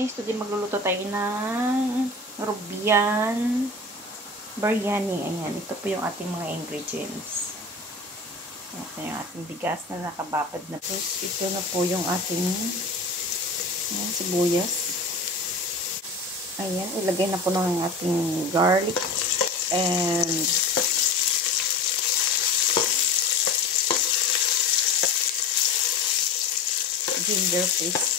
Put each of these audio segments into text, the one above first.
guys, today magluluto tayo ng Rubian biryani. Ayan, ito po yung ating mga ingredients. Ito yung ating bigas na nakababad na po. Ito na po yung ating sibuyas. Ayan, ilagay na po ng ating garlic and ginger paste.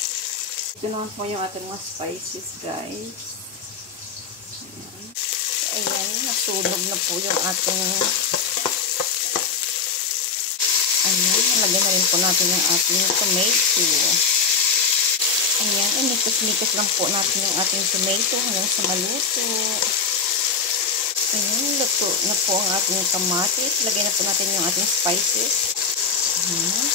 Ito naman po yung ating mga spices, guys. Ayan, nasunog na po yung ating nalagyan na rin po natin yung ating tomato. Ayan, inikos-nikos lang po natin yung ating tomato hanggang sa maluto. Ayan, luto na po ang ating kamatis. Lagyan na po natin yung ating spices. Ayan.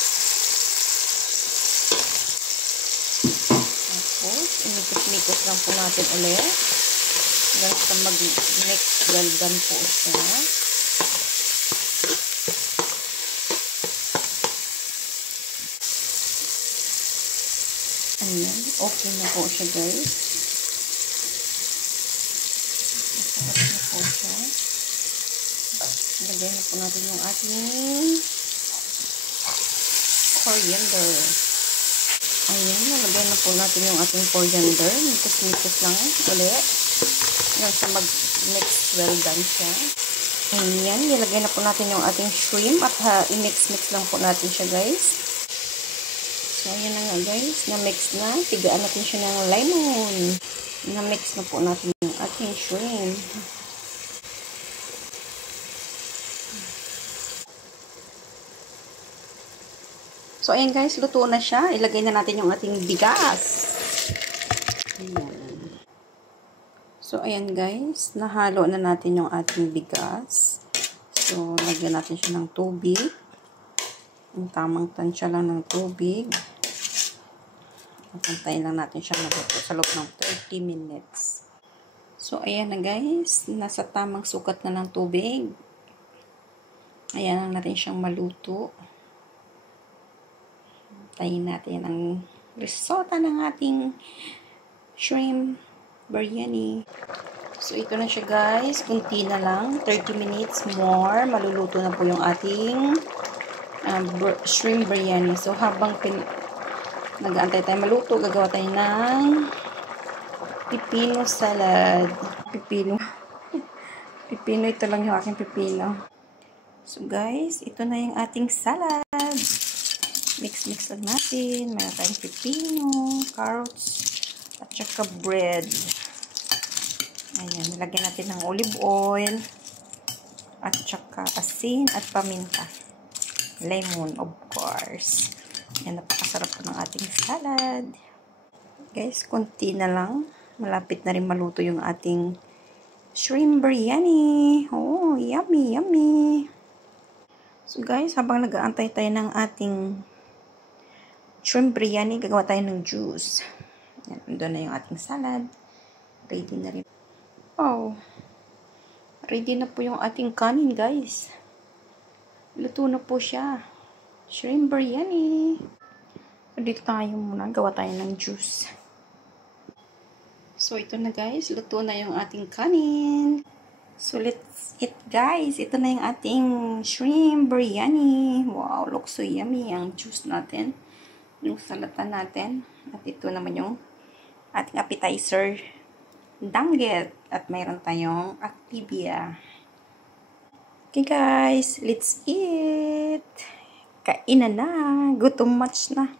Inikos-nikos lang po natin ulit. Hanggang sa mag-mix well done po siya. Ayan. Okay na po siya, guys. Masarap na po siya. Lagyan na po natin yung ating coriander. Ayan, nalagyan na po natin yung ating coriander. Mikos-mikos lang ulit. Hanggang sa mag-mix well done siya. Ayan, nilagay na po natin yung ating shrimp at i-mix-mix lang po natin siya, guys. So, ayan na nga, guys. Na-mix na. Tigaan natin siya ng lemon. Na-mix na po natin yung ating shrimp. So, ayan guys, luto na siya. Ilagay na natin yung ating bigas. Ayan. So, ayan guys, nahalo na natin yung ating bigas. So, lagyan natin siya ng tubig. Ang tamang tansya lang ng tubig. Pantayin lang natin siya maluto sa loob ng 30 minutes. So, ayan na guys, nasa tamang sukat na ng tubig. Ayan lang natin siyang maluto. Tayin natin ang risotto ng ating shrimp biryani. So, ito na siya guys. Kunti na lang. 30 minutes more. Maluluto na po yung ating shrimp biryani. So, habang nag-aantay tayo maluto, gagawa tayo ng pipino salad. Pipino. Pipino, ito lang yung aking pipino. So, guys, ito na yung ating salad. Mix-mix lang natin. Mayroon tayong pipino, carrots, at saka bread. Ayan, nilagyan natin ng olive oil, at saka asin at paminta. Lemon, of course. Ayan, napakasarap po ng ating salad. Guys, konti na lang. Malapit na rin maluto yung ating shrimp biryani. Oh, yummy, yummy. So guys, habang nag-aantay tayo ng ating shrimp biryani, gagawa tayo ng juice. Yan, doon na yung ating salad. Ready na rin. Oh, ready na po yung ating kanin, guys. Luto na po siya. Shrimp biryani. Dito tayo muna. Gawa tayo ng juice. So, ito na, guys. Luto na yung ating kanin. So, let's eat, guys. Ito na yung ating shrimp biryani. Wow, looks so yummy ang juice natin. Yung salatan natin. At ito naman yung ating appetizer, danggit. At mayroon tayong activia. Okay guys, let's eat. Kainan na. Gutom much na.